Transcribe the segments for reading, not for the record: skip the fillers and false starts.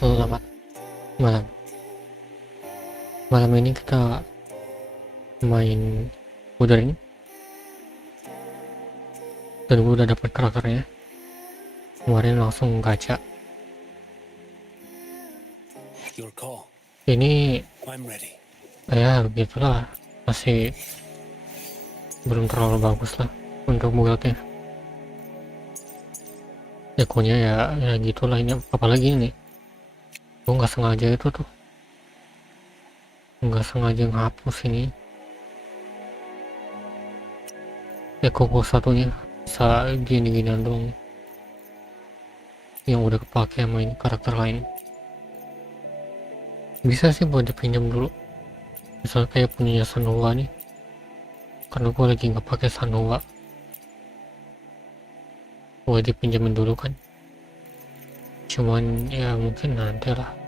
Selamat malam. Malam ini kita main Wuthering dan gue udah dapet karakternya. Kemarin langsung gacha. Ini ya begitulah, masih belum terlalu bagus lah untuk buildnya. Ekonya ya gitulah ini, apalagi ini gue nggak sengaja nggak sengaja ngapus ini Eko satunya bisa gini-ginian dong yang udah kepake sama ini karakter lain. Bisa sih buat dipinjam dulu, misalnya kayak punya Sanua nih, karena gue lagi nggak pakai Sanua, gue dipinjamin dulu kan. Cuman ya mungkin nanti lah.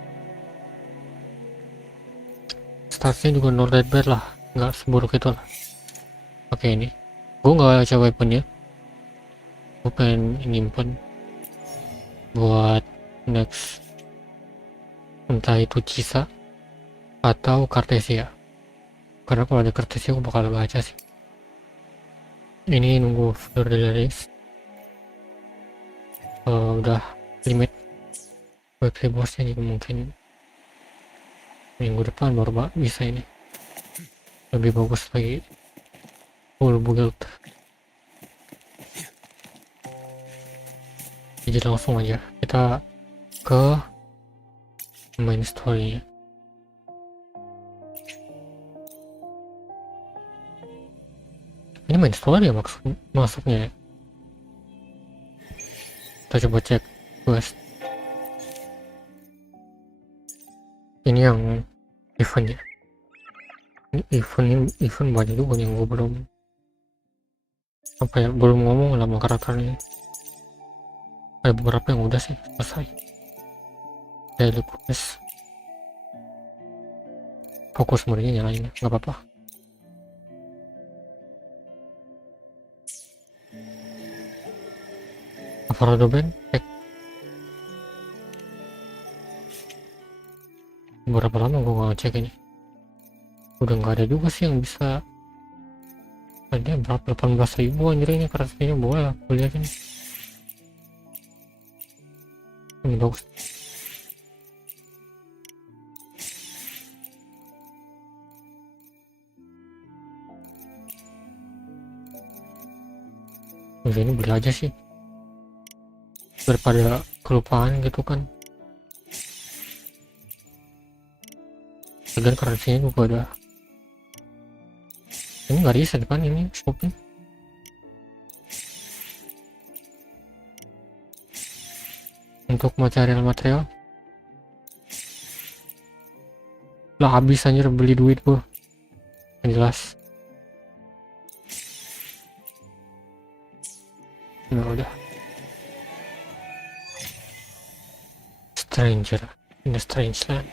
Startnya juga not that bad lah, nggak seburuk itu lah. Oke, ini gue nggak baca weaponnya, gue pengen nyimpen buat next, entah itu Cisa atau Kartesia, karena kalau ada Kartesia gue bakal baca sih. Ini nunggu figure rilis. Udah limit weekly bossnya, jadi mungkin minggu depan baru bisa ini lebih bagus lagi, full build. Jadi langsung aja kita ke main story. Ini main story ya masuknya ya. Kita coba cek quest. Ini yang event ya. Ini event banyak juga yang gue belum ngomong sama karakternya. Ada beberapa yang udah sih selesai. Daily quest. Fokus modinya nyalain, nggak apa-apa. Alvarado Band, berapa lama gue nggak ngecek ini. Udah nggak ada juga sih yang bisa. Ada berapa, 18.000 anjir ini karakternya. Boleh lah kuliah ini. Ini bagus. Ini beli aja sih daripada kelupaan gitu kan. Dan karakternya juga ada. Ini nggak reset kan ini shopnya. Untuk material lah habis anjir, beli duit gua yang jelas. Nah udah. Stranger in a strange land.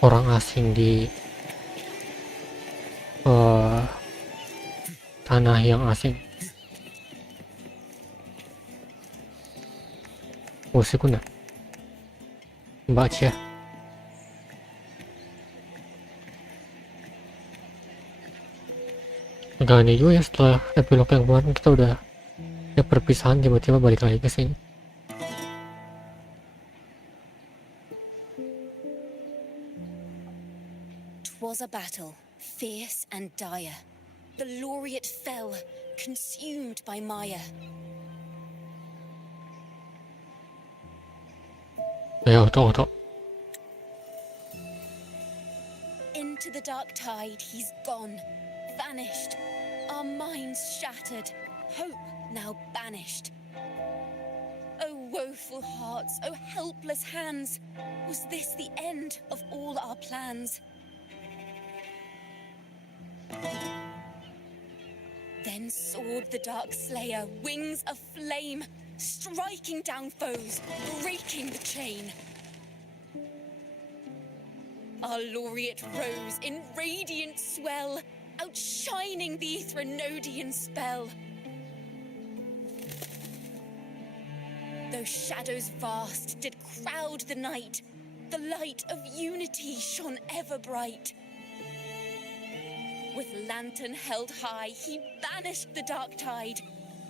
Orang asing di tanah yang asing. Musikuna baca. Agak aneh juga ya, setelah epilog yang kemarin kita udah ya perpisahan, tiba-tiba balik lagi ke sini. Was a battle, fierce and dire. The laureate fell, consumed by Maya. Ya, auto. Into the dark tide he's gone, vanished. Our minds shattered, hope now banished. Oh woeful hearts, oh helpless hands, was this the end of all our plans? Then soared the dark slayer, wings of flame, striking down foes, breaking the chain. Our laureate rose in radiant swell, outshining the Threnodian spell. though shadows vast did crowd the night, the light of unity shone ever bright. With lantern held high, he banished the dark tide,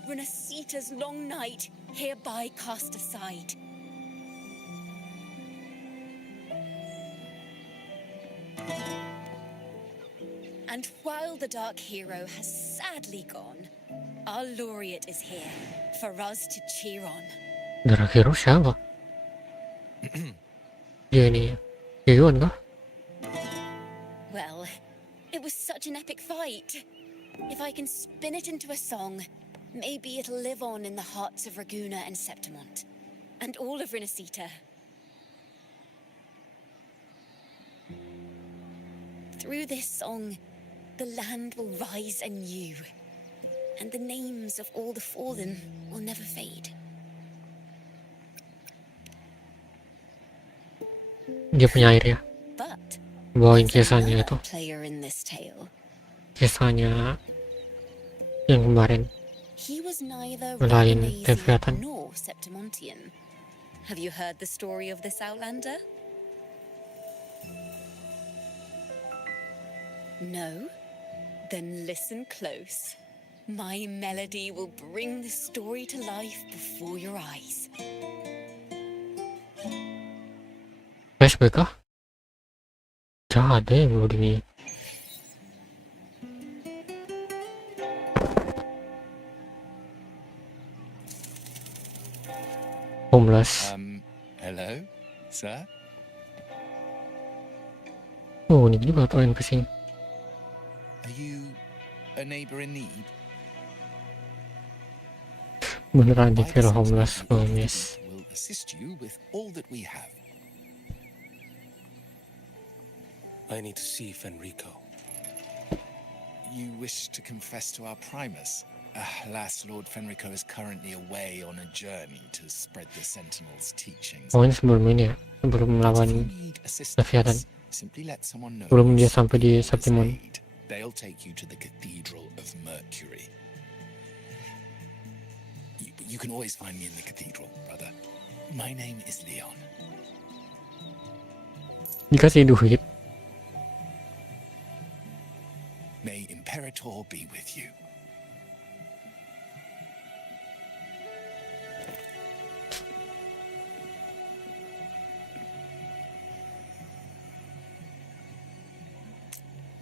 Renasita's long night hereby cast aside. And while the dark hero has sadly gone, our laureate is here for us to cheer on. Darah hero siapa? Dia ini Qiuyuan kah? Well, it was such an epic fight. If I can spin it into a song, maybe it'll live on in the hearts of Raguna and Septimont, and all of Renasita. Through this song, the land will rise anew, and the names of all the fallen will never fade. Dia penyair ya, But bawain there's kisahnya another itu, player in this tale. kisahnya yang kemarin. He was neither Lain Raganese Teviatan. nor Septimontian. Have you heard the story of this outlander? No? Then listen close. My melody will bring the story to life before your eyes. Flashback kah? Jahat deh belum ini. Homeless. Hello, sir? Oh, ini juga tuh NPC. Are you a neighbor in need? Beneran My dikira business homeless Mengikuti pengemis. will assist you with all that we have. I need to see Fenrico. You wish to confess to our Primus? Alas, Lord Fenrico is currently away on a journey to spread the Sentinel's teachings. Oh, ini sebelum ini ya, sebelum If melawan, you need Leviathan. assistance, simply let someone know. sebelum dia whose sampai di soul is Septimon. aid. They'll take you to the Cathedral of Mercury. You can always find me in the cathedral, brother. My name is Leon. Dikasih duit. May Imperator be with you.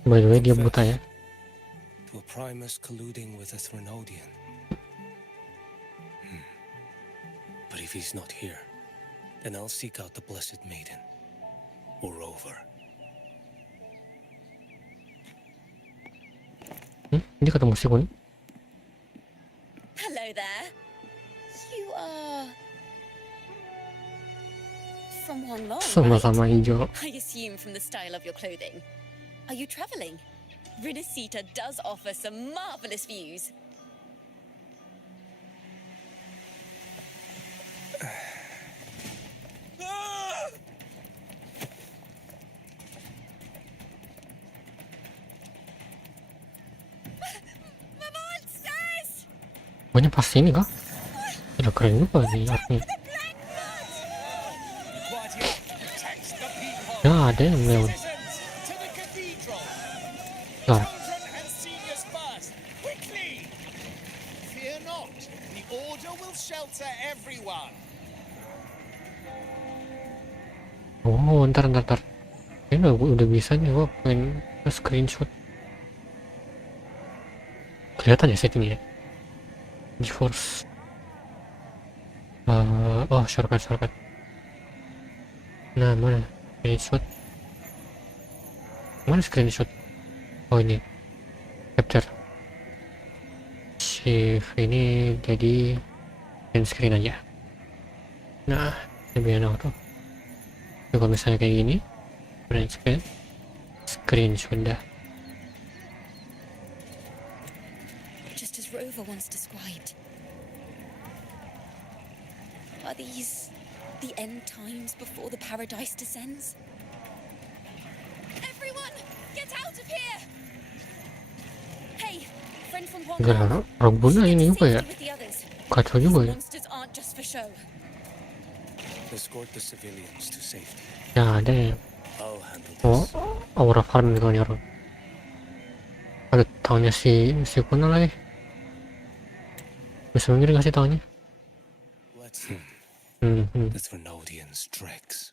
By the way, dia buta ya. To a Primus colluding with a Threnodian. But if he's not here, then I'll seek out the Blessed Maiden. Moreover. Dia ketemu si Kun. Hello there. You are from Honglong, right? Sama-sama hijau. I assume from the style of your clothing. Are you traveling? Renasita does offer some marvelous views. The monsters! Banyak pas ini kah? Udah keren juga sih artnya. Ya ada yang lewat. Nah, And seniors first, quickly! Fear not, the order will shelter everyone. oh ntar. Ini udah bisa nih, gua pengen screenshot. Kelihatan ya settingnya. GeForce. Oh shortcut. Nah mana screenshot? Mana screenshot? Oh ini capture. Shift ini jadi print screen aja. Nah lebih enak tuh. Kalau misalnya kayak gini, print screen sudah. Just as Rover once described. Are these the end times before the paradise descends? Everyone, get out of here! Hey, Gara Rogbuna ini juga ya, kacau juga ya. Monsters aren't just for show. Escort the civilians to safety. Ya ada ya. I'll handle Oh, this. aura farm kali orang. Ada tahunnya si Kuna lagi. Bisa ngirim kasih tahunnya. Let's see. Hmm. The Thrunodian's dregs.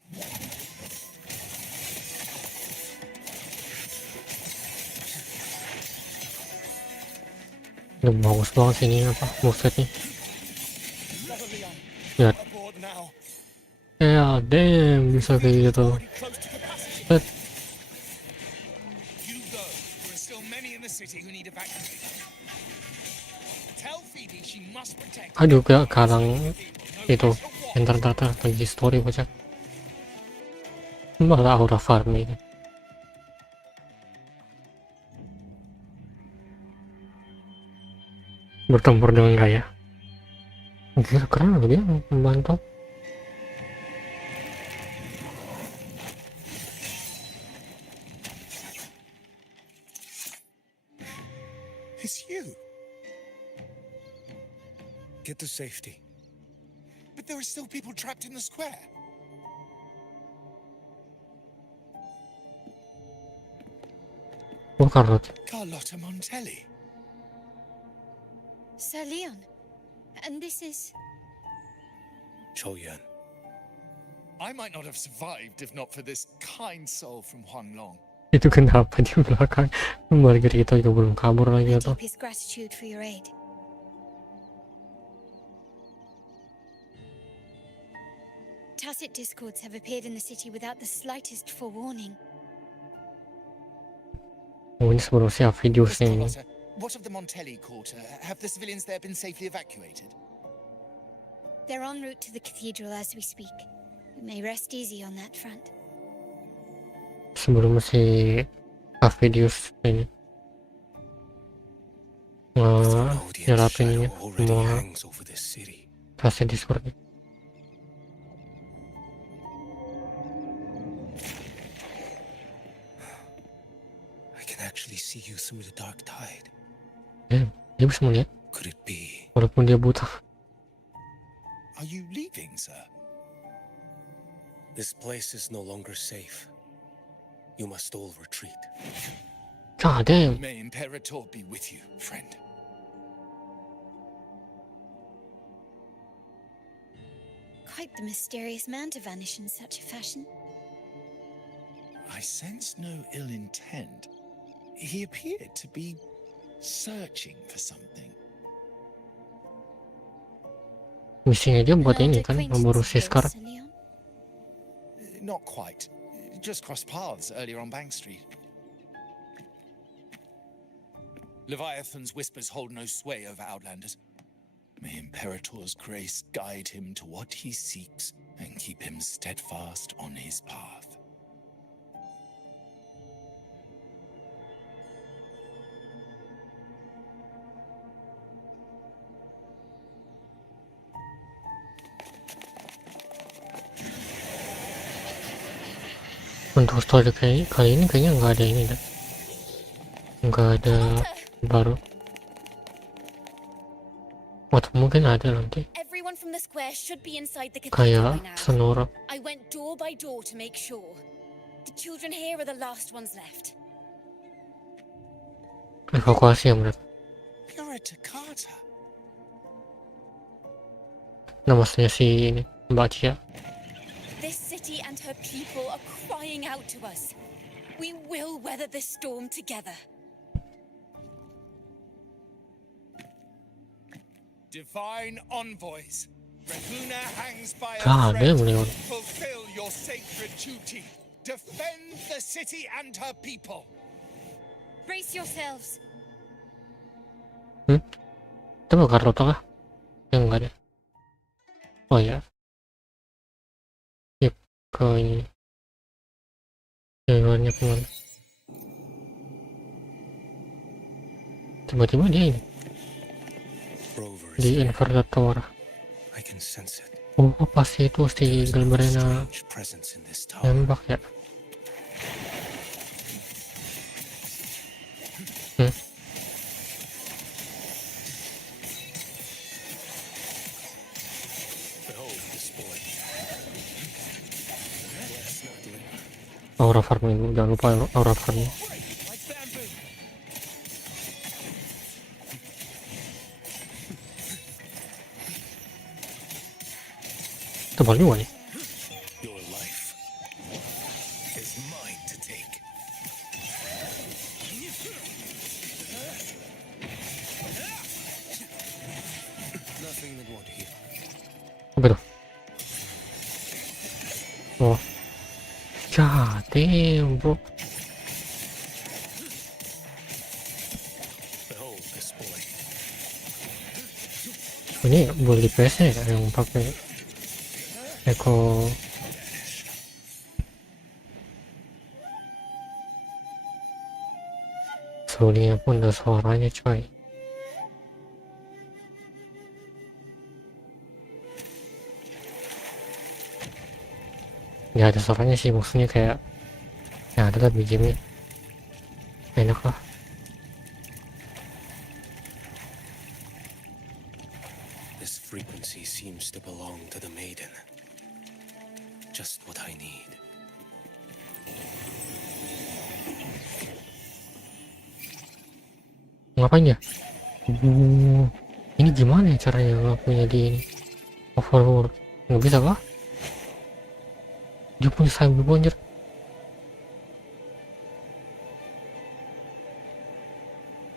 Ini bagus banget sih ini apa movesetnya. Lihat. Aboard now. Ya, damn bisa kayak gitu. Already close to capacity. Set. You go. There are still many in the city who need evacuating. Tell Phoebe she must protect. Aduh gak kalang itu enter lagi story bocah. Malah aura farm ini. Bertempur dengan gaya. Gila keren loh dia membantu. It's you. Get to safety. But there are still people trapped in the square. Oh Carlot. Carlotta Montelli. Sir Leon. And this is... Qiuyuan. I might not have survived if not for this kind soul from Huanglong. Itu kenapa di belakang Margarita juga belum kabur lagi atau? Deepest gratitude for your aid. Tacit discords have appeared in the city without the slightest forewarning. Oh ini sebelum siap videonya ini. Carlotta, what of the Montelli quarter? Have the civilians there been safely evacuated? They're en route to the cathedral as we speak. You may rest easy on that front. Sebelum si videos ini nyelapin ini semua Hangs over this city. hasil Discord. I can actually see you through the dark tide. Dia bisa melihat Could it be? walaupun dia buta. Are you leaving, sir? This place is no longer safe. You must all retreat. God damn. May Imperator be with you, friend. Quite the mysterious man to vanish in such a fashion. I sense no ill intent. He appeared to be searching for something. Misinya dia buat An ini old kan acquaintance memburu of si yours, Scar. Sir Leon? Not quite. Just crossed paths earlier on Bank Street. Leviathan's whispers hold no sway over Outlanders. May Imperator's grace guide him to what he seeks and keep him steadfast on his path. Untuk story kali ini kayaknya nggak ada ini deh. Nggak ada baru. Atau mungkin ada nanti. Everyone from the square should be inside the Kayak cathedral by now. Sonora. I went door by door to make sure. The children here are the last ones left. Evakuasi ya mereka. You're a Takata. Nama aslinya si ini Mbak Cia. This city and her people are crying out to us. We will weather this storm together. Divine envoys, Reguna hangs by a God thread. damn, Leon. Fulfill your sacred duty. Defend the city and her people. Brace yourselves. Itu bukan Carlota kah? Yang enggak ada. Oh ya. Yep, ke ini. Jawabannya kemana? Tiba-tiba dia ini Rover is di here. inverted tower. I can sense it. Oh, pasti itu si There's a gambarnya strange presence in this tower. nembak ya. Behold this boy. Aura farming, jangan lupa aura farming. Like bamboo. Tebal juga nih. Your life is mine to take. Nothing that won't heal. Apa itu? Oh. God damn, bro. Behold this boy. Ini boleh di PS ya yang pakai Echo. Soalnya pun ada suaranya coy. Ya ada suaranya sih, maksudnya kayak ya ada lah BGM-nya. Enak lah. This frequency seems to belong to the maiden. Just what I need. Ngapain ya? Ini gimana ya caranya ngelakuinnya di ini? Overworld. Nggak bisa kah? Dia punya sayap anjir.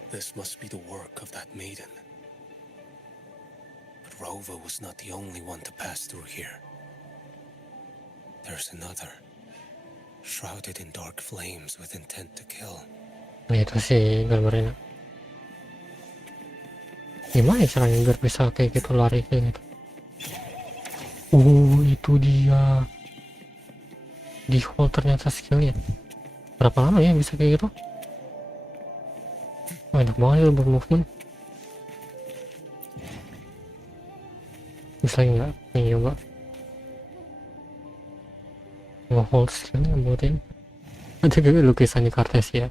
This must be the work of that maiden. But Rova was not the only one to pass through here. There's another, shrouded in dark flames with intent to kill. Nah itu sih gambarnya. Gimana ya caranya biar bisa kayak gitu, lari kayak gitu? Itu dia. Di hold ternyata skillnya. Berapa lama ya bisa kayak gitu? Oh, enak banget ya bermovement. Bisa nggak? Pengen nyoba nge-hold skillnya buatin. Ada juga lukisannya Kartesia.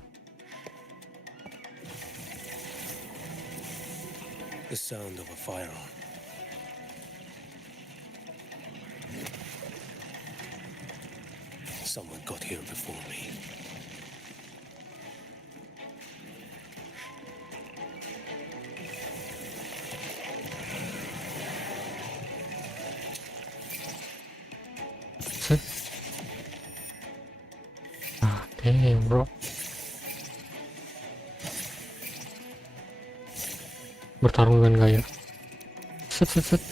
The sound of a firearm. Someone got here before me. Set. Damn bro. Bertarung dengan gaya. Set set set.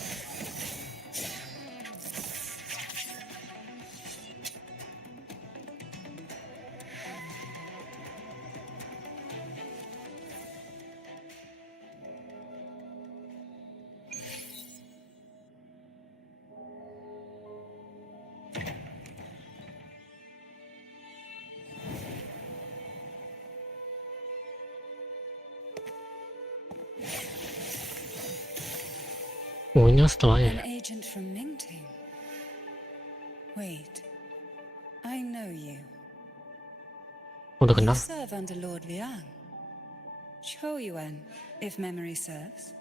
Oh ini setelahnya ya. An agent from Mingting. Wait, I know you. Udah You kenal. serve under Lord Liang. Qiuyuan, if memory serves.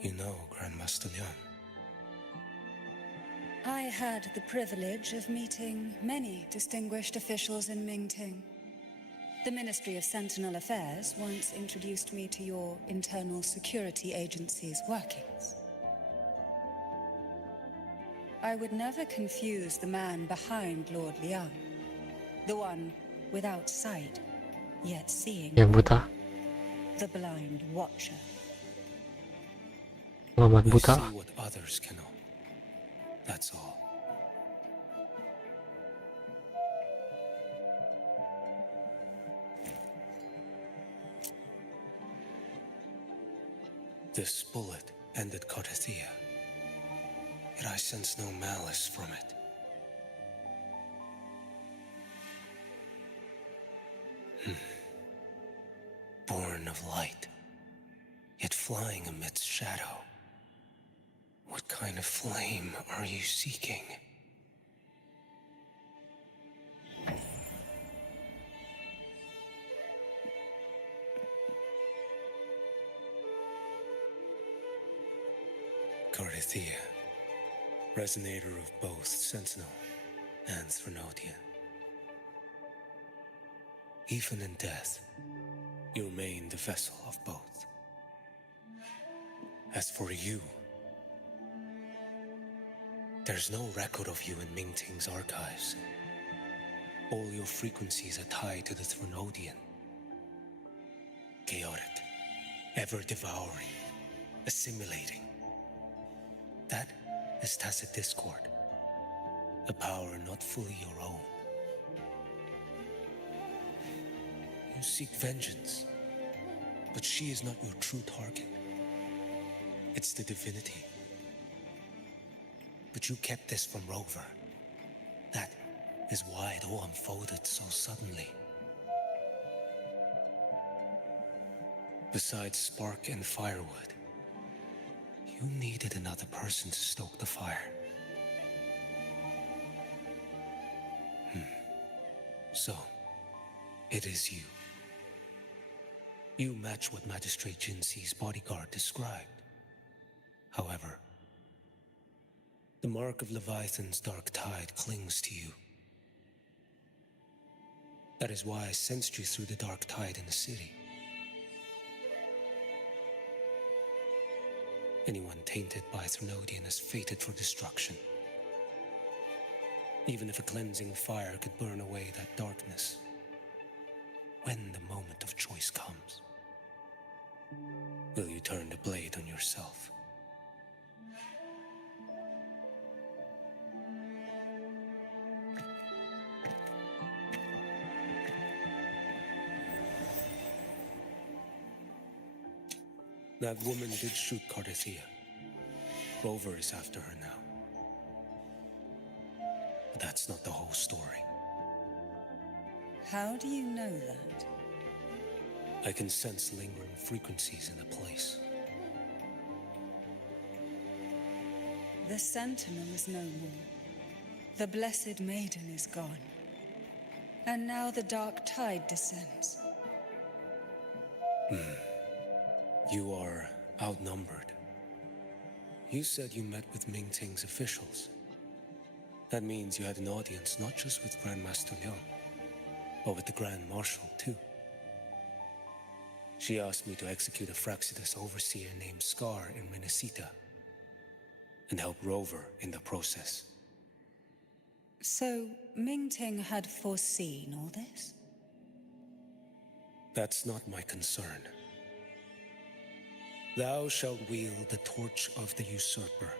You know, Grandmaster Liang. I had the privilege of meeting many distinguished officials in Mingting. The Ministry of Sentinel Affairs once introduced me to your internal security agency's workings. I would never confuse the man behind Lord Liang, the one without sight, yet seeing, Yang buta. the blind watcher. Selamat I buta. see what others cannot. That's all. This bullet ended Cardathia, yet I sense no malice from it. Born of light, yet flying amidst shadow. What kind of flame are you seeking? Cardathia, resonator of both Sentinel and Threnodian. Even in death, you remain the vessel of both. As for you, there's no record of you in Mingting's archives. All your frequencies are tied to the Threnodian. Chaotic, ever-devouring, assimilating. That is tacit discord, a power not fully your own. You seek vengeance, but she is not your true target. It's the divinity. But you kept this from Rover. That is why it all unfolded so suddenly. Besides spark and firewood, you needed another person to stoke the fire. So, it is you. You match what Magistrate Jinxi's bodyguard described. However, the mark of Leviathan's dark tide clings to you. That is why I sensed you through the dark tide in the city. Anyone tainted by Threnodian is fated for destruction. Even if a cleansing fire could burn away that darkness, when the moment of choice comes, will you turn the blade on yourself? That woman did shoot Cardathia. Rover is after her now. But that's not the whole story. How do you know that? I can sense lingering frequencies in the place. The Sentinel is no more. The Blessed Maiden is gone. And now the dark tide descends. You are outnumbered. You said you met with Mingting's officials. That means you had an audience not just with Grandmaster Liang, but with the Grand Marshal too. She asked me to execute a Fraxidus overseer named Scar in Minnesota and help Rover in the process. So, Mingting had foreseen all this? That's not my concern. Thou shalt wield the torch of the usurper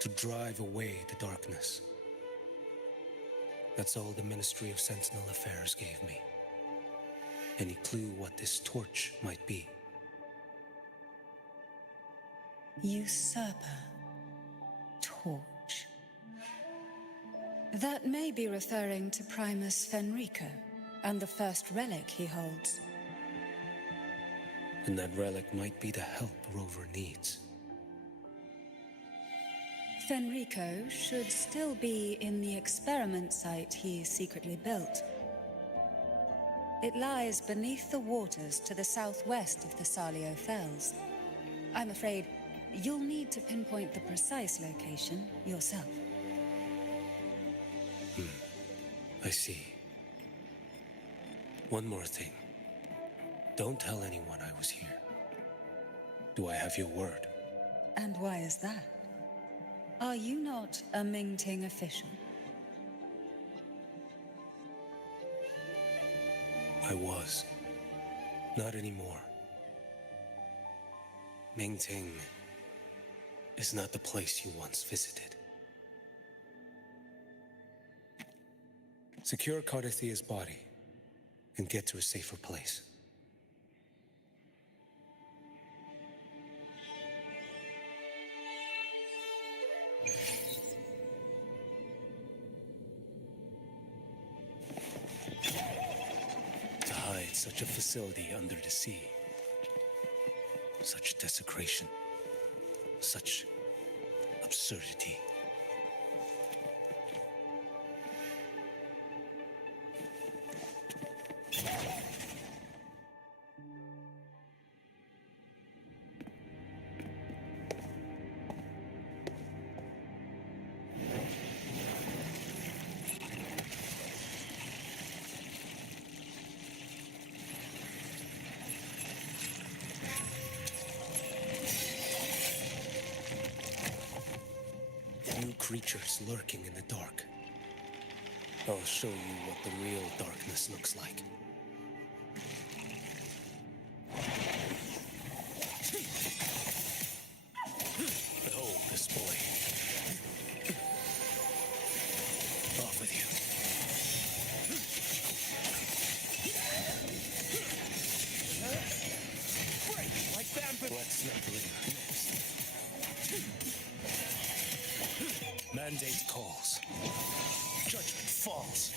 to drive away the darkness. That's all the Ministry of Sentinel Affairs gave me. Any clue what this torch might be? Usurper. Torch. That may be referring to Primus Fenrico and the first relic he holds. And that relic might be the help Rover needs. Fenrico should still be in the experiment site he secretly built. It lies beneath the waters to the southwest of the Salio Fells. I'm afraid you'll need to pinpoint the precise location yourself. I see. One more thing. Don't tell anyone I was here. Do I have your word? And why is that? Are you not a Mingting official? I was. Not anymore. Mingting is not the place you once visited. Secure Cardathia's body and get to a safer place. To hide such a facility under the sea, such desecration, such absurdity. creatures lurking in the dark. I'll show you what the real darkness looks like. Behold this boy. Off with you. Break like bamboo. Let's not linger. Mandate calls. Judgment falls.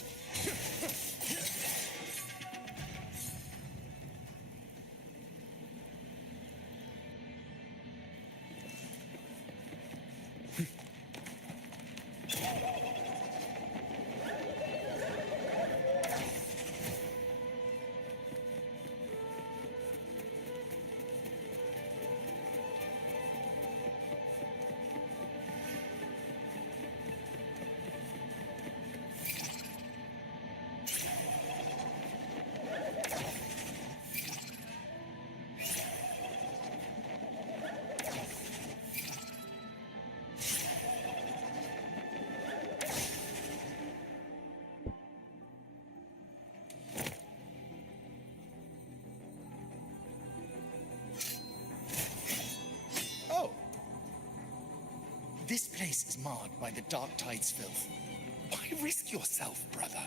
Oh. This place is marred by the Dark Tide's filth. Why risk yourself, brother?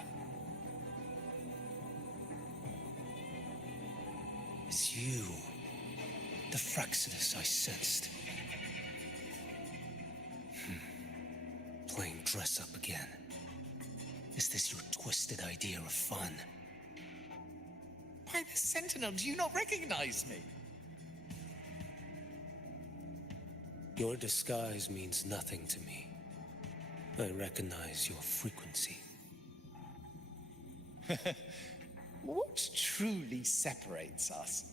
It's you. The Fraxidus I sensed. Playing dress up again. Is this your twisted idea of fun? By the Sentinel, do you not recognize me? Your disguise means nothing to me. I recognize your frequency. What truly separates us,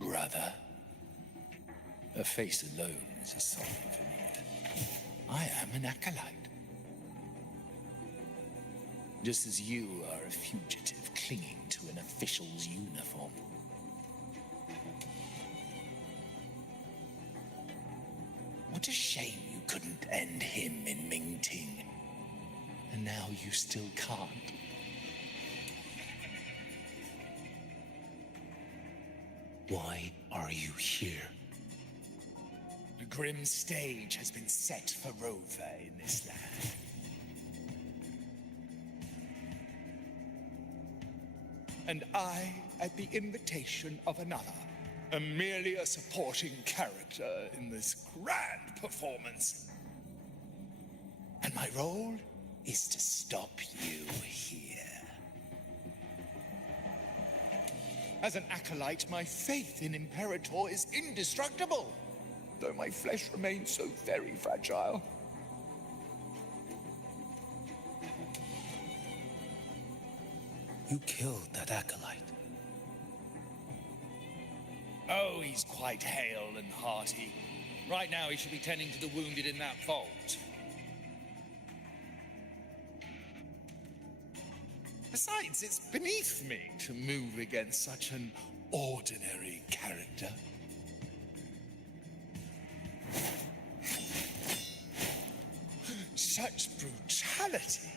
brother? A face alone is a sign for me. I am an acolyte. Just as you are a fugitive clinging to an official's uniform. What a shame you couldn't end him in Mingting. And now you still can't. Why are you here? A grim stage has been set for Rover in this land. And I, at the invitation of another, am merely a supporting character in this grand performance. And my role is to stop you here. As an acolyte, my faith in Imperator is indestructible, though my flesh remains so very fragile. You killed that acolyte. Oh, he's quite hale and hearty. Right now, he should be tending to the wounded in that vault. Besides, it's beneath me to move against such an ordinary character. Such brutality.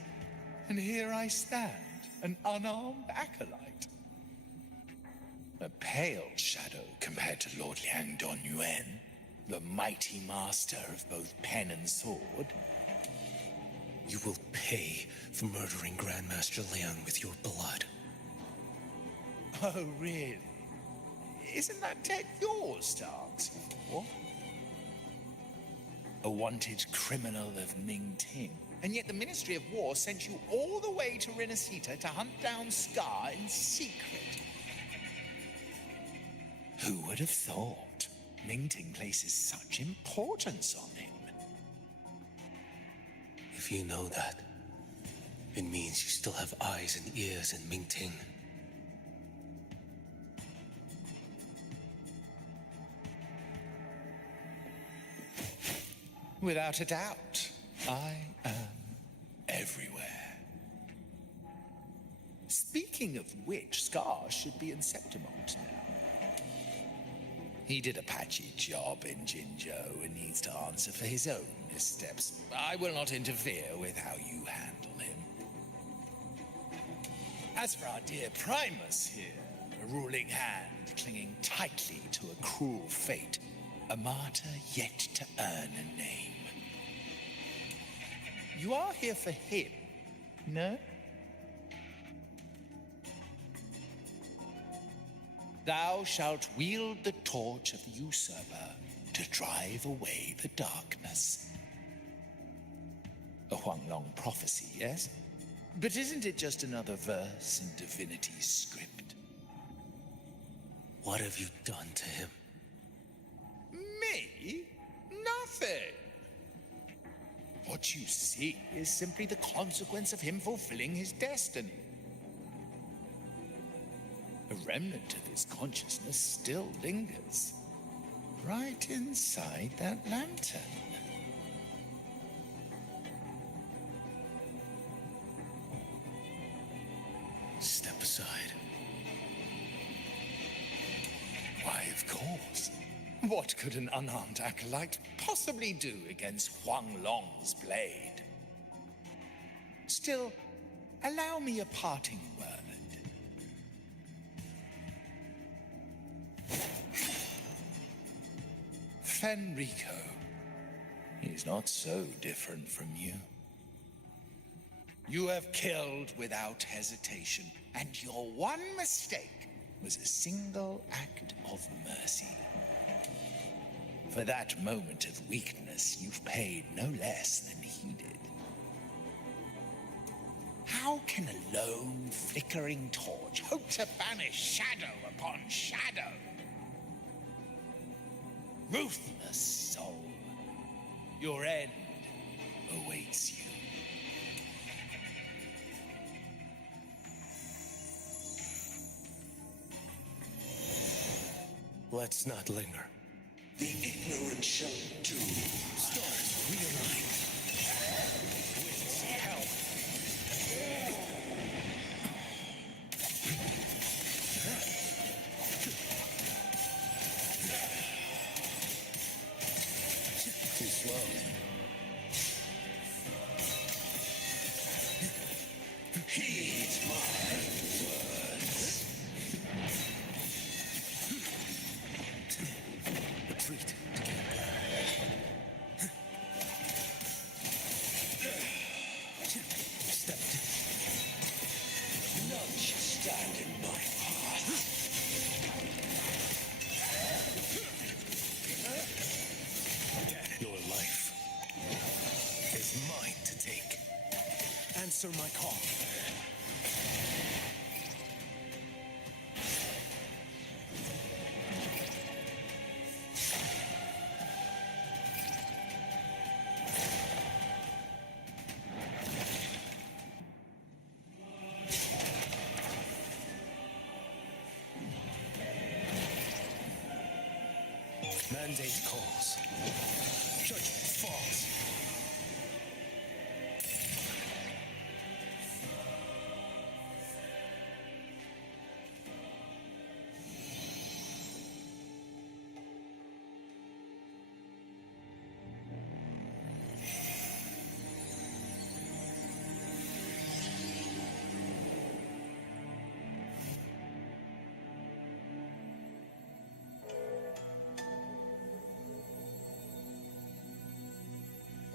And here I stand, an unarmed acolyte. A pale shadow compared to Lord Liang Donyuan, the mighty master of both pen and sword. You will pay for murdering Grandmaster Liang with your blood. Oh, really? Isn't that tech yours to answer for? A wanted criminal of Mingting. And yet the Ministry of War sent you all the way to Renacita to hunt down Scar in secret. Who would have thought Mingting places such importance on him? If you know that, it means you still have eyes and ears in Mingting. Without a doubt, I am everywhere. Speaking of which, Scar should be in Septimont now. He did a patchy job in Jinzhou and needs to answer for his own missteps. I will not interfere with how you handle him. As for our dear Primus here, a ruling hand clinging tightly to a cruel fate, a martyr yet to earn a name. You are here for him, no? Thou shalt wield the torch of the usurper to drive away the darkness. A Huanglong prophecy, yes? But isn't it just another verse in divinity's script? What have you done to him? Me? Nothing. What you see is simply the consequence of him fulfilling his destiny. A remnant of his consciousness still lingers, right inside that lantern. Step aside. Why, of course. What could an unarmed acolyte possibly do against Huang Long's blade? Still, allow me a parting word. Fenrico, he's not so different from you. You have killed without hesitation, and your one mistake was a single act of mercy. For that moment of weakness, you've paid no less than he did. How can a lone, flickering torch hope to banish shadow upon shadow? Ruthless soul, your end awaits you. Let's not linger. The ignorant shall do. Stars realign. Winds help. Too slow. Heed my words. Retreat. Step. None shall stand in my path. Your life is mine to take. Answer my call. Mandate calls. Judgment falls.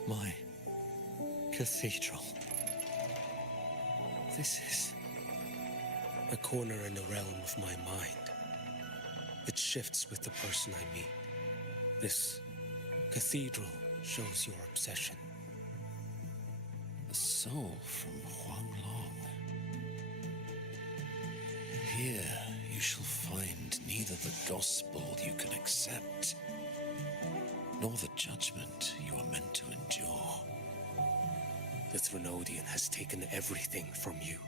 My cathedral. This is a corner in the realm of my mind. It shifts with the person I meet. This cathedral shows your obsession. A soul from Huanglong. Here you shall find neither the gospel you can accept, nor the judgment you are meant to endure. The Trinodian has taken everything from you.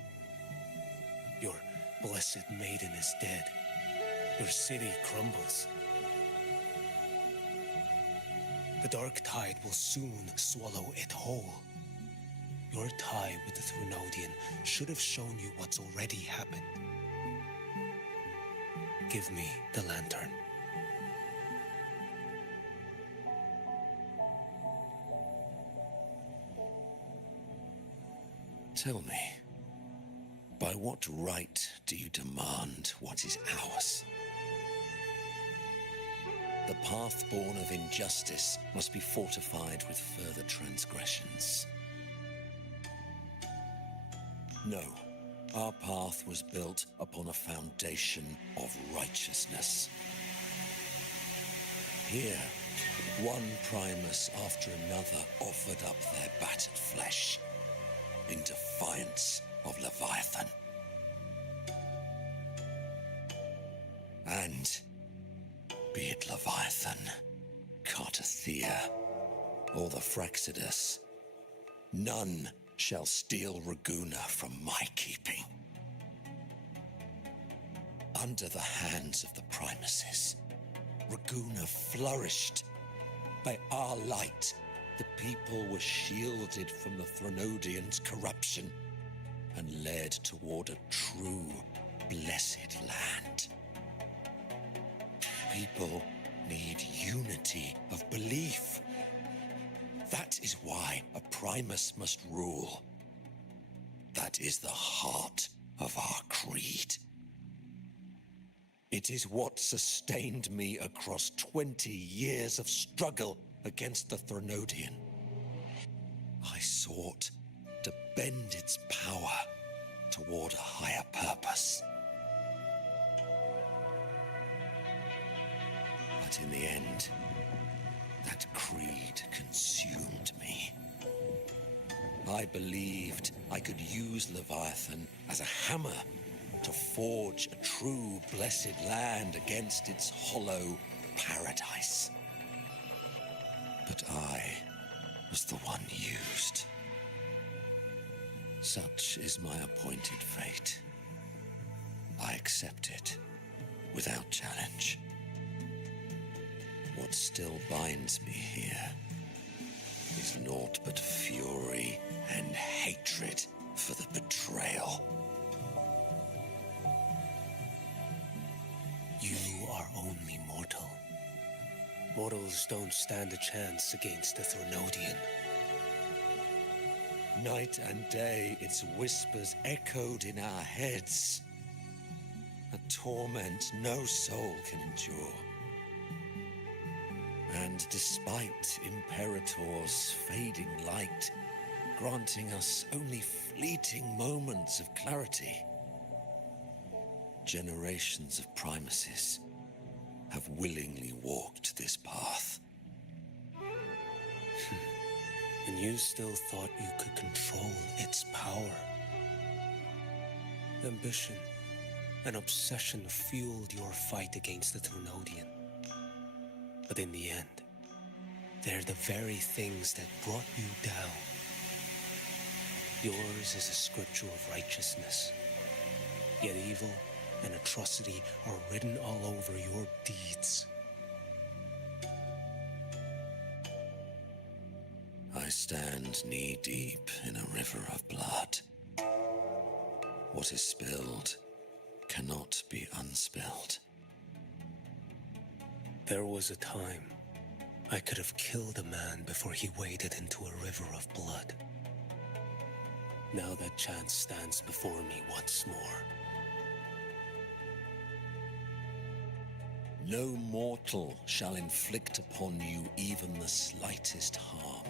Your blessed maiden is dead. Your city crumbles. The dark tide will soon swallow it whole. Your tie with the Trinodian should have shown you what's already happened. Give me the lantern. Tell me, by what right do you demand what is ours? The path born of injustice must be fortified with further transgressions. No, our path was built upon a foundation of righteousness. Here, one primus after another offered up their battered flesh in defiance of Leviathan. And be it Leviathan, Cartathea, or the Fraxidus, none shall steal Raguna from my keeping. Under the hands of the Primuses, Raguna flourished. By our light, the people were shielded from the Threnodians' corruption and led toward a true, blessed land. People need unity of belief. That is why a Primus must rule. That is the heart of our creed. It is what sustained me across 20 years of struggle against the Threnodian. I sought to bend its power toward a higher purpose. But in the end, that creed consumed me. I believed I could use Leviathan as a hammer to forge a true blessed land against its hollow paradise. But I was the one used. Such is my appointed fate. I accept it without challenge. What still binds me here is naught but fury and hatred for the betrayal. You are only mortal. Mortals don't stand a chance against the Threnodian. Night and day, its whispers echoed in our heads. A torment no soul can endure. And despite Imperator's fading light, granting us only fleeting moments of clarity, generations of Primuses have willingly walked this path. And you still thought you could control its power. Ambition and obsession fueled your fight against the Threnodian. But in the end, they're the very things that brought you down. Yours is a scripture of righteousness, yet evil and atrocity are written all over your deeds. I stand knee-deep in a river of blood. What is spilled cannot be unspilled. There was a time I could have killed a man before he waded into a river of blood. Now that chance stands before me once more. No mortal shall inflict upon you even the slightest harm.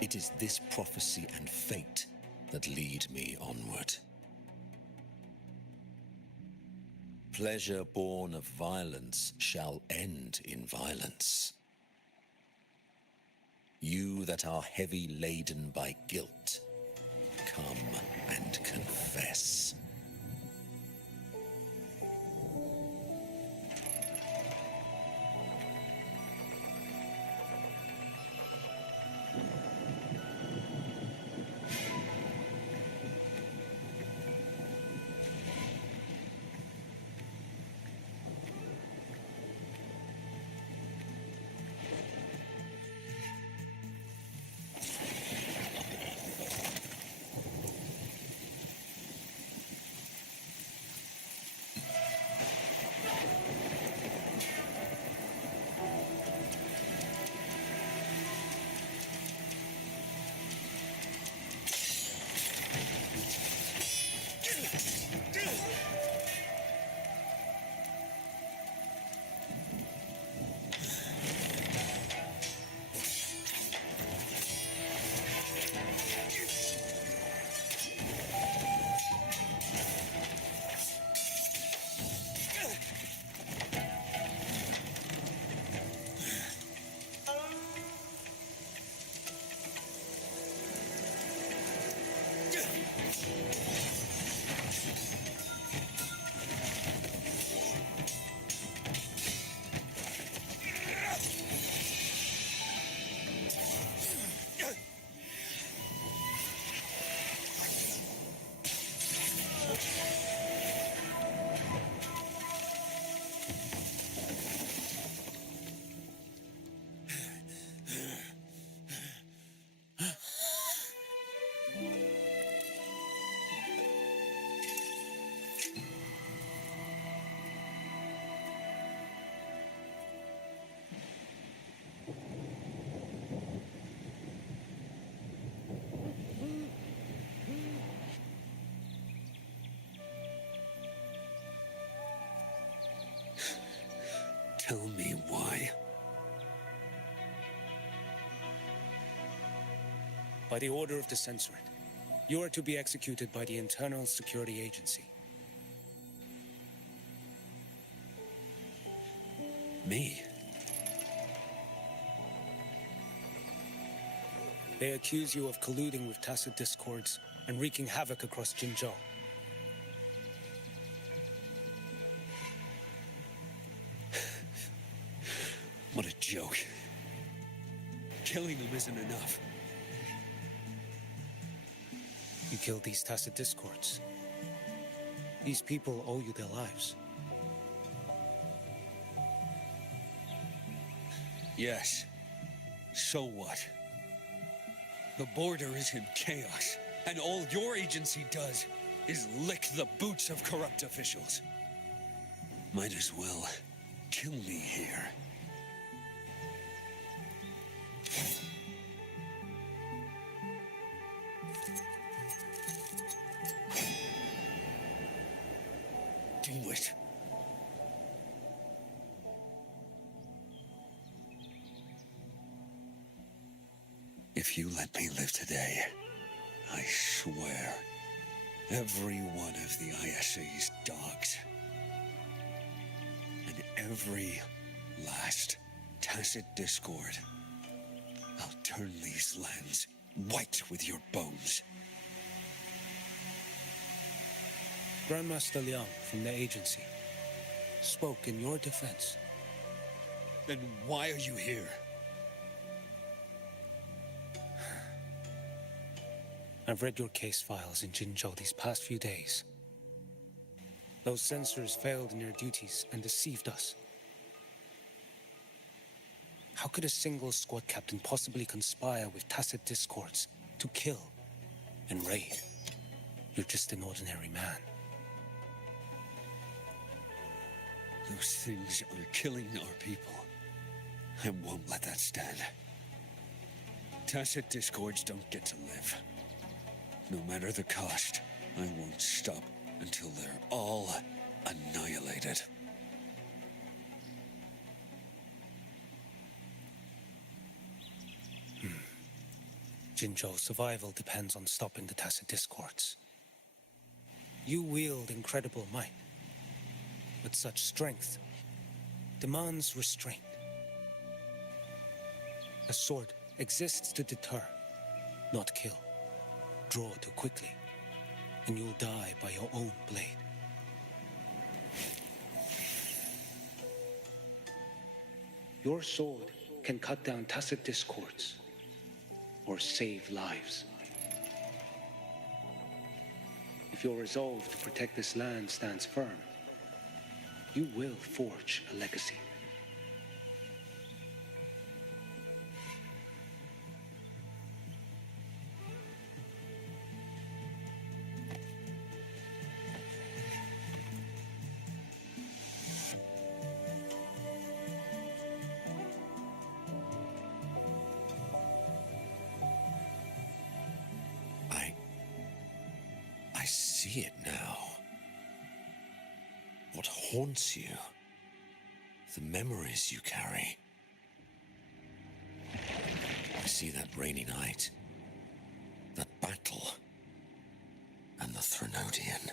It is this prophecy and fate that lead me onward. Pleasure born of violence shall end in violence. You that are heavy laden by guilt, come and confess. Tell me why. By the order of the Censorate, you are to be executed by the Internal Security Agency. Me? They accuse you of colluding with tacit discords and wreaking havoc across Jinzhou. What a joke. Killing them isn't enough. You killed these tacit discords. These people owe you their lives. Yes. So what? The border is in chaos, and all your agency does is lick the boots of corrupt officials. Might as well kill me here. Do it. If you let me live today, I swear, every one of the ISA's dogs, and every last tacit discord, I'll turn these lands white with your bones. Grandmaster Liang from the agency spoke in your defense. Then why are you here? I've read your case files in Jinzhou these past few days. Those censors failed in their duties and deceived us. How could a single squad captain possibly conspire with tacit discords to kill and raid? You're just an ordinary man. Those things are killing our people. I won't let that stand. Tacit discords don't get to live. No matter the cost, I won't stop until they're all annihilated. Jinzhou's survival depends on stopping the tacit discords. You wield incredible might, but such strength demands restraint. A sword exists to deter, not kill. Draw too quickly, and you'll die by your own blade. Your sword can cut down tacit discords, or save lives. If your resolve to protect this land stands firm, you will forge a legacy. I see it now. What haunts you? The memories you carry. I see that rainy night, that battle, and the Threnodian,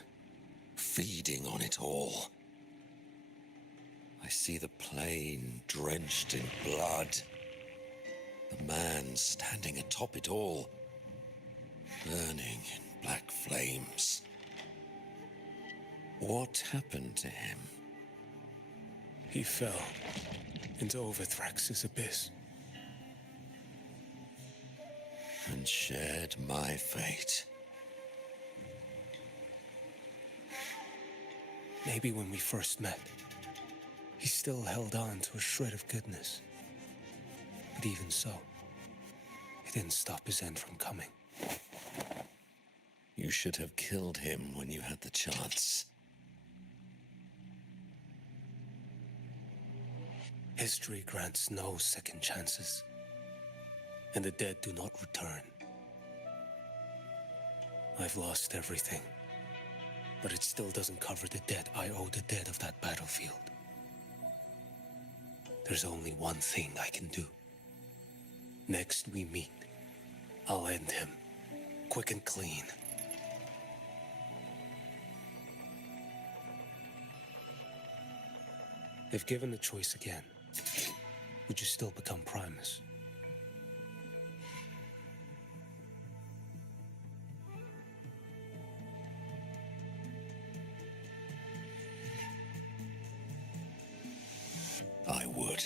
feeding on it all. I see the plain drenched in blood, the man standing atop it all, burning in black flames. What happened to him? He fell into Overthrax's abyss. And shared my fate. Maybe when we first met, he still held on to a shred of goodness. But even so, it didn't stop his end from coming. You should have killed him when you had the chance. History grants no second chances, and the dead do not return. I've lost everything, but it still doesn't cover the debt I owe the dead of that battlefield. There's only one thing I can do. Next we meet, I'll end him, quick and clean. If given the choice again, would you still become Primus? I would.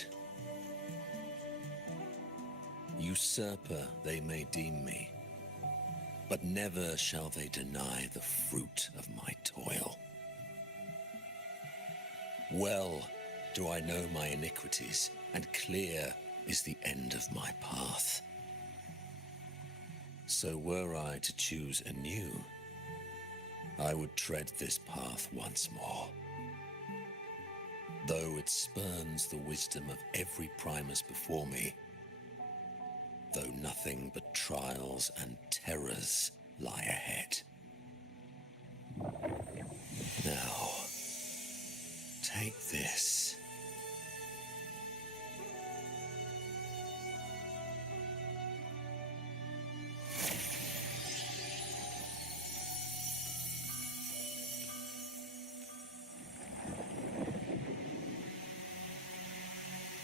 Usurper they may deem me, but never shall they deny the fruit of my toil. Well do I know my iniquities, and clear is the end of my path. So were I to choose anew, I would tread this path once more. Though it spurns the wisdom of every Primus before me, though nothing but trials and terrors lie ahead. Now, take this.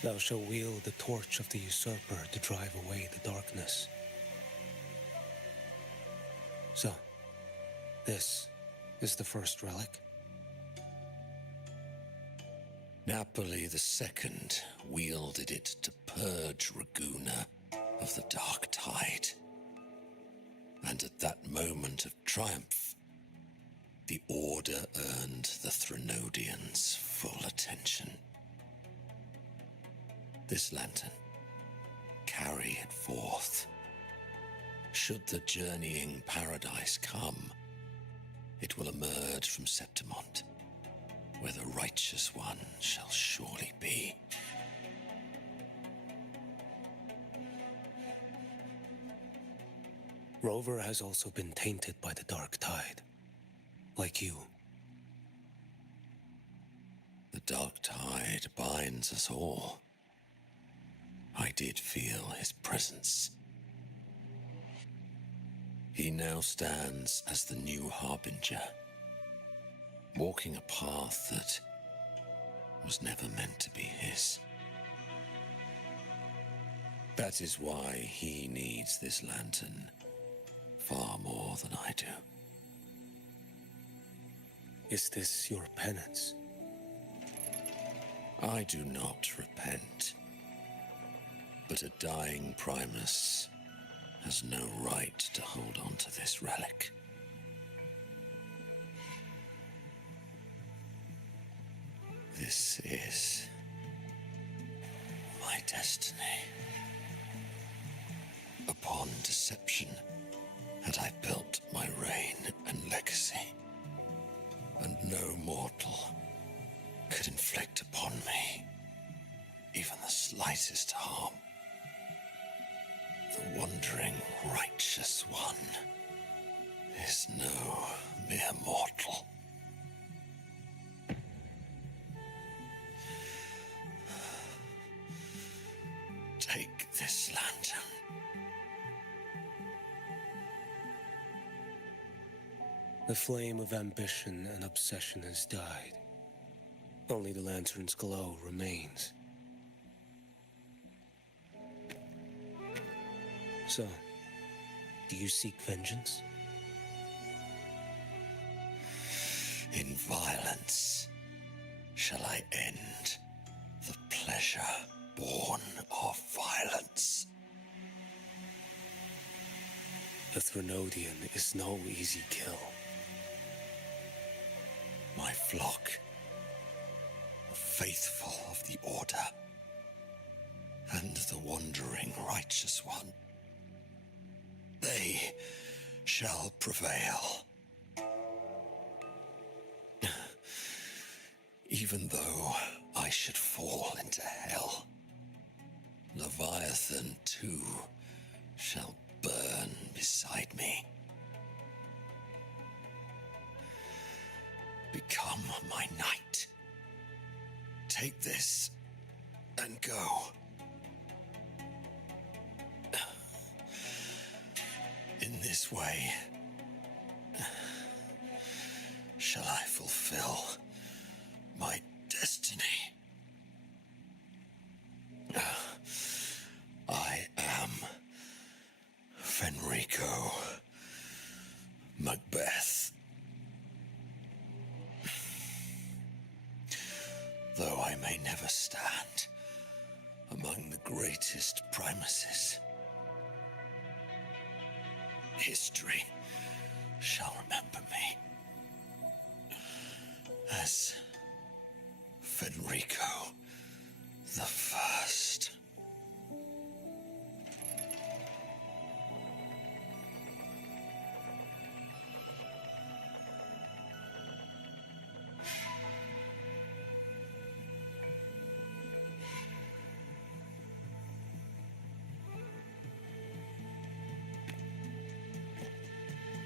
Thou shalt wield the torch of the usurper to drive away the darkness. So, this is the first relic? Napoli II wielded it to purge Raguna of the dark tide. And at that moment of triumph, the Order earned the Threnodians full attention. This lantern, carry it forth. Should the journeying paradise come, it will emerge from Septimont, where the righteous one shall surely be. Rover has also been tainted by the dark tide, like you. The dark tide binds us all. I did feel his presence. He now stands as the new harbinger, walking a path that was never meant to be his. That is why he needs this lantern far more than I do. Is this your penance? I do not repent, but a dying Primus has no right to hold on to this relic. This is my destiny. Upon deception had I built my reign and legacy, and no mortal could inflict upon me even the slightest harm. The wandering righteous one is no mere mortal. Take this lantern. The flame of ambition and obsession has died. Only the lantern's glow remains. So, do you seek vengeance? In violence shall I end the pleasure born of violence. The Threnodian is no easy kill. My flock, the faithful of the Order, and the wandering righteous one, they shall prevail. Even though I should fall into hell, Leviathan too shall burn beside me. Become my knight. Take this and and go. In this way, shall I fulfill my destiny? I am Fenrico Macbeth. Though I may never stand among the greatest primuses, history shall remember me as Fenrico the First.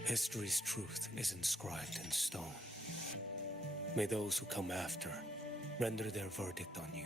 History's truth is inscribed in stone. May those who come after render their verdict on you.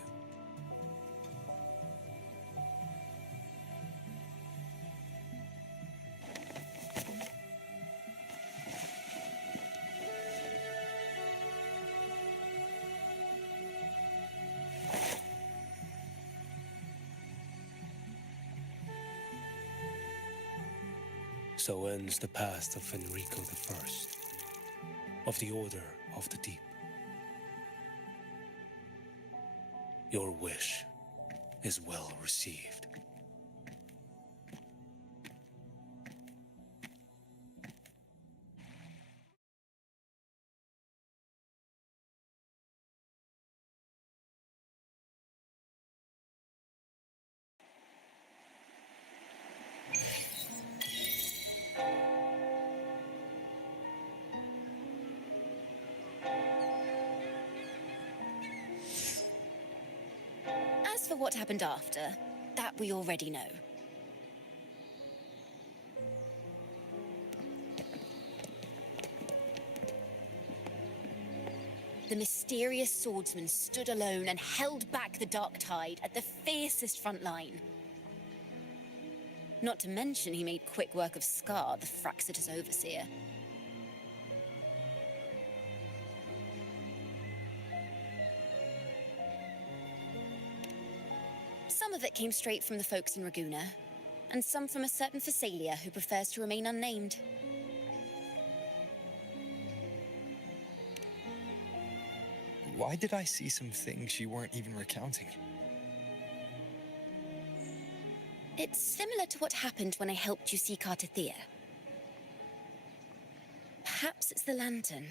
So ends the past of Fenrico I, of the Order of the Deep. Your wish is well received. As for what happened after, that we already know. The mysterious swordsman stood alone and held back the dark tide at the fiercest front line. Not to mention he made quick work of Scar, the Fraxita's overseer. Some of it came straight from the folks in Raguna, and some from a certain Phasalia who prefers to remain unnamed. Why did I see some things you weren't even recounting? It's similar to what happened when I helped you see Kartathea. Perhaps it's the lantern.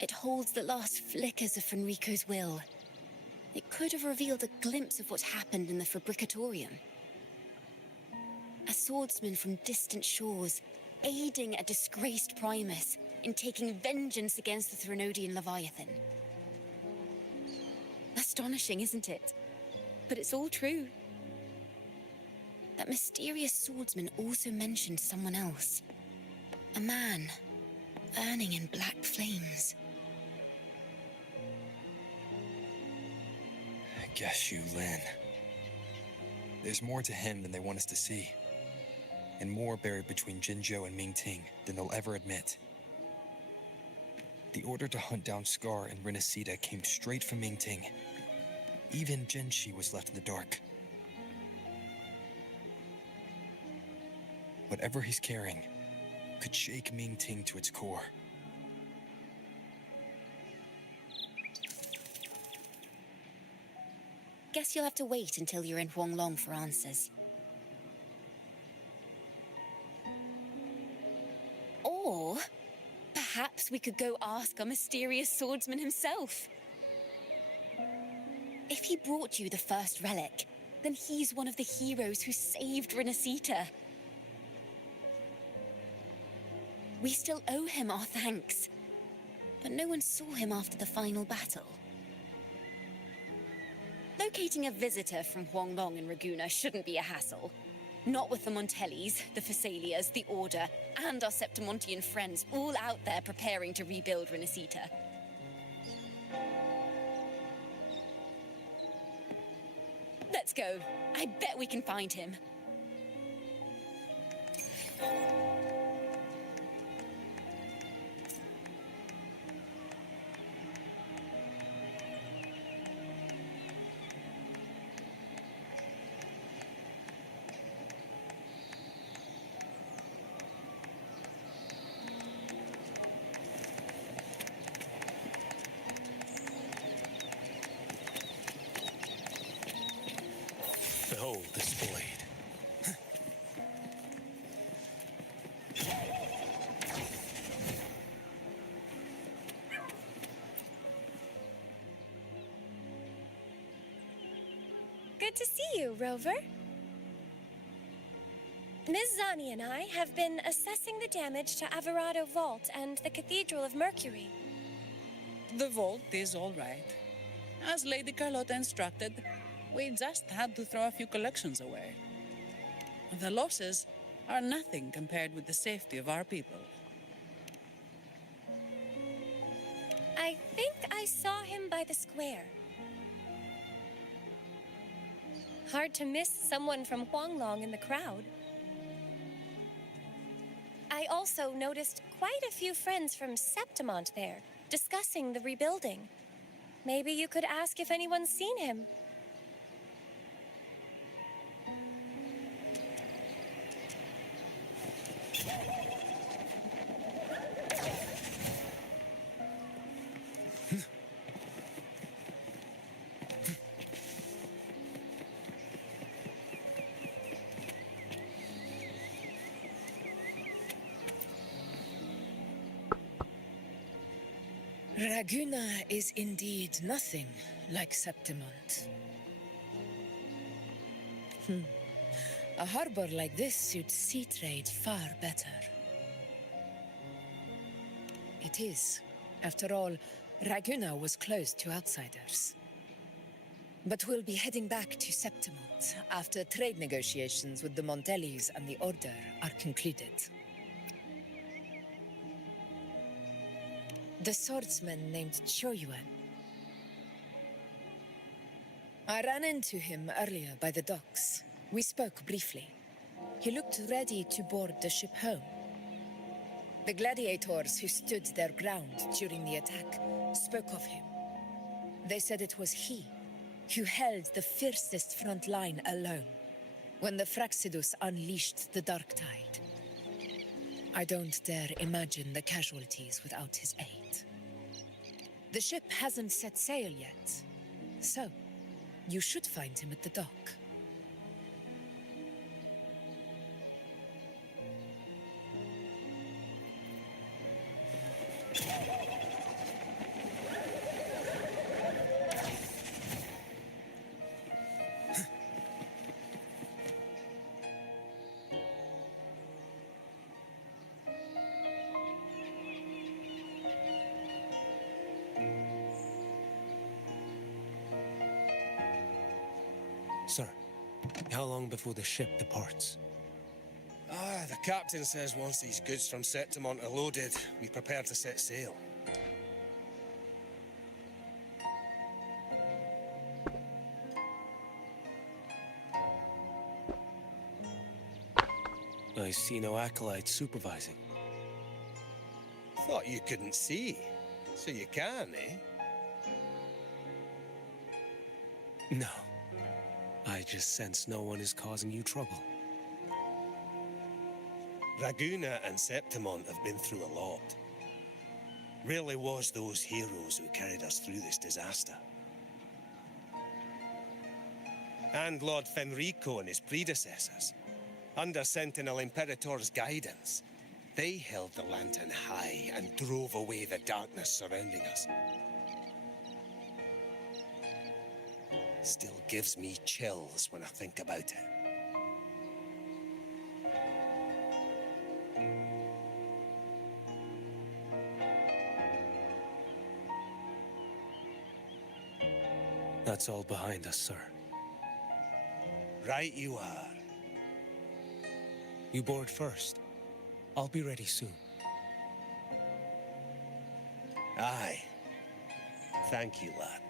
It holds the last flickers of Fenrico's will. It could have revealed a glimpse of what happened in the Fabricatorium. A swordsman from distant shores, aiding a disgraced Primus in taking vengeance against the Threnodian Leviathan. Astonishing, isn't it? But it's all true. That mysterious swordsman also mentioned someone else. A man, burning in black flames. I guess Qiuyuan. There's more to him than they want us to see. And more buried between Jinzhou and Mingting than they'll ever admit. The order to hunt down Scar and Renacita came straight from Mingting. Even Jinshi was left in the dark. Whatever he's carrying could shake Mingting to its core. Guess you'll have to wait until you're in Huanglong for answers. Or perhaps we could go ask our mysterious swordsman himself. If he brought you the first relic, then he's one of the heroes who saved Renacita. We still owe him our thanks, but no one saw him after the final battle. Locating a visitor from Huanglong and Raguna shouldn't be a hassle. Not with the Montellis, the Phasalias, the Order, and our Septimontian friends all out there preparing to rebuild Renacita. Let's go. I bet we can find him. Behold this blade. Good to see you, Rover. Ms. Zani and I have been assessing the damage to Averado Vault and the Cathedral of Mercury. The vault is all right. As Lady Carlotta instructed, we just had to throw a few collections away. The losses are nothing compared with the safety of our people. I think I saw him by the square. Hard to miss someone from Huanglong in the crowd. I also noticed quite a few friends from Septimont there, discussing the rebuilding. Maybe you could ask if anyone's seen him. Raguna is indeed nothing like Septimont. A harbor like this suits sea trade far better. It is. After all, Raguna was closed to outsiders. But we'll be heading back to Septimont after trade negotiations with the Montellis and the Order are concluded. The swordsman named Qiuyuan. I ran into him earlier by the docks. We spoke briefly. He looked ready to board the ship home. The gladiators who stood their ground during the attack spoke of him. They said it was he who held the fiercest front line alone when the Fraxidus unleashed the Dark Tide. I don't dare imagine the casualties without his aid. The ship hasn't set sail yet, so you should find him at the dock. Sir, how long before the ship departs? The captain says once these goods from Septimont are loaded, we prepare to set sail. I see no acolytes supervising. Thought you couldn't see, so you can, eh? No. I just sense no one is causing you trouble. Raguna and Septimont have been through a lot. Rarely was those heroes who carried us through this disaster. And Lord Fenrico and his predecessors, under Sentinel Imperator's guidance, they held the lantern high and drove away the darkness surrounding us. Still gives me chills when I think about it. That's all behind us, sir. Right you are. You board first. I'll be ready soon. Aye. Thank you, lad.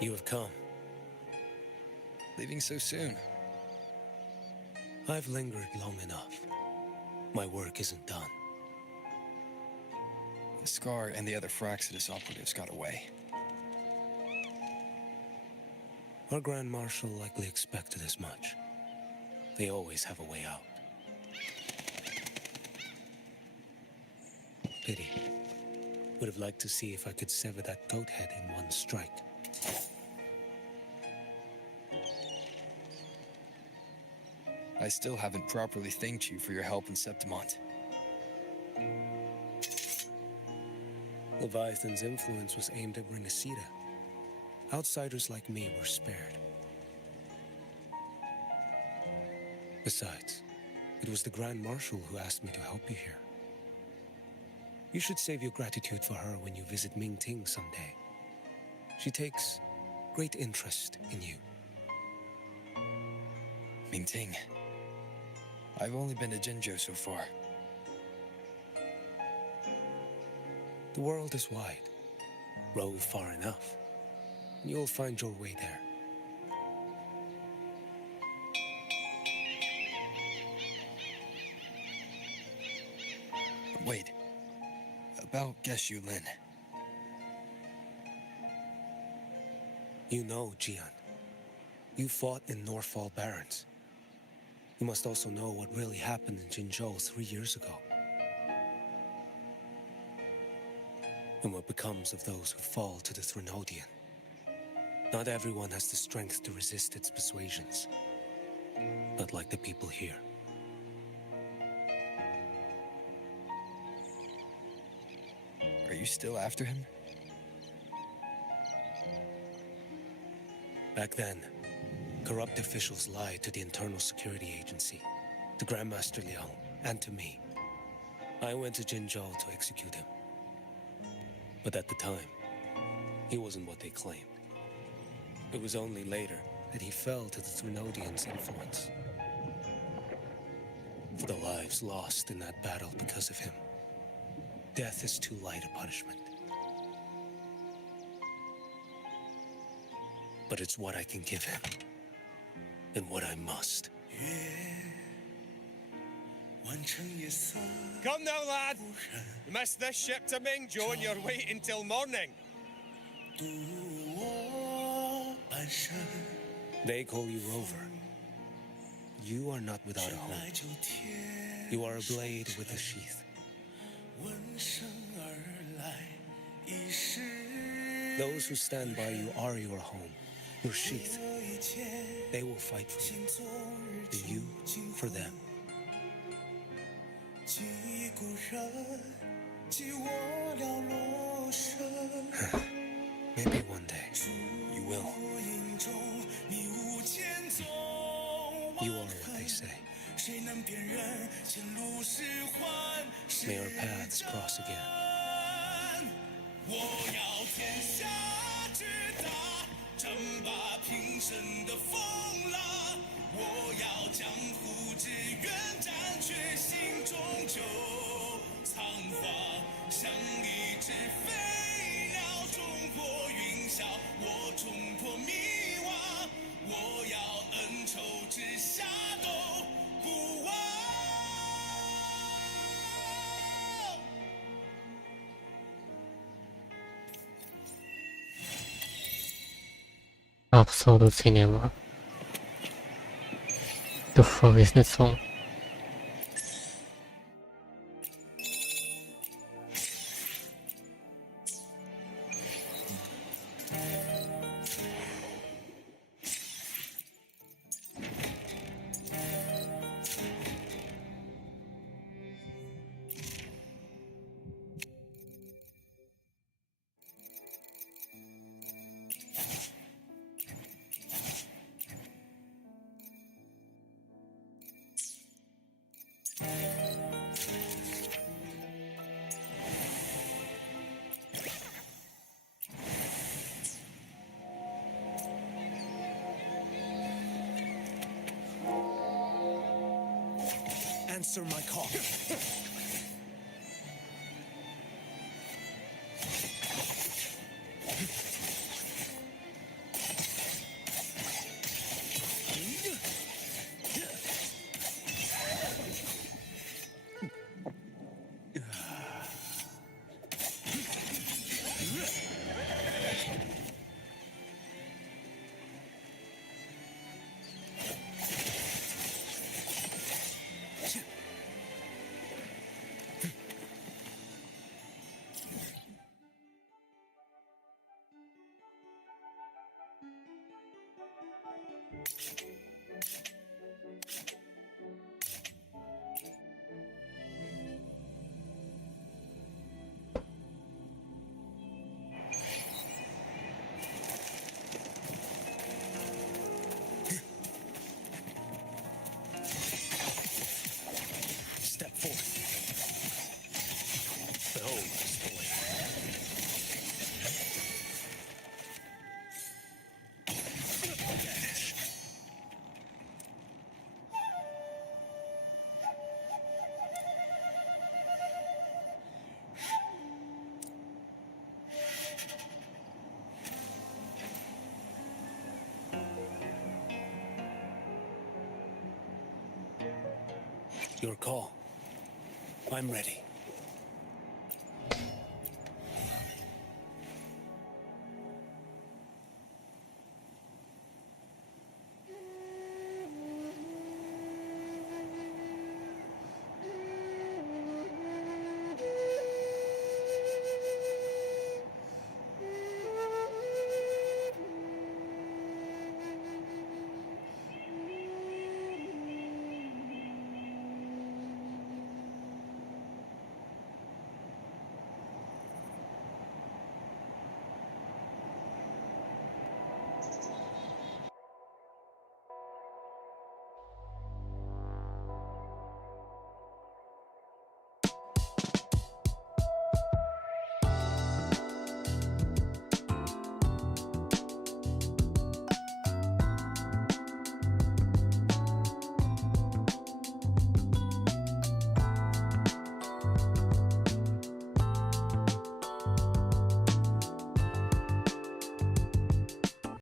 You have come. Leaving so soon. I've lingered long enough. My work isn't done. The Scar and the other Fraxidus operatives got away. Our Grand Marshal likely expected as much. They always have a way out. Pity. Would have liked to see if I could sever that goat head in one strike. I still haven't properly thanked you for your help in Septimont. Leviathan's influence was aimed at Renacida. Outsiders like me were spared. Besides, it was the Grand Marshal who asked me to help you here. You should save your gratitude for her when you visit Mingting someday. She takes great interest in you. Mingting. I've only been to Jinzhou so far. The world is wide. Rove far enough, and you'll find your way there. Wait. About Qiuyuan. You know, Qiuyuan. You fought in Northfall Barrens. You must also know what really happened in Jinzhou 3 years ago. And what becomes of those who fall to the Threnodian. Not everyone has the strength to resist its persuasions. Not like the people here. Are you still after him? Back then, corrupt officials lied to the Internal Security Agency, to Grandmaster Liang, and to me. I went to Jinzhou to execute him. But at the time, he wasn't what they claimed. It was only later that he fell to the Threnodians' influence. For the lives lost in that battle because of him, death is too light a punishment. But it's what I can give him, and what I must. Come now, lad. You missed this ship to Mengzhou and you're waiting till morning. They call you Rover. You are not without a home. You are a blade with a sheath. Those who stand by you are your home, your sheath. They will fight for you, and you for them. Maybe one day, you will. You are what they say. May our paths cross again. Absolute cinema. The fuck is that song? Answer my call. Your call. I'm ready.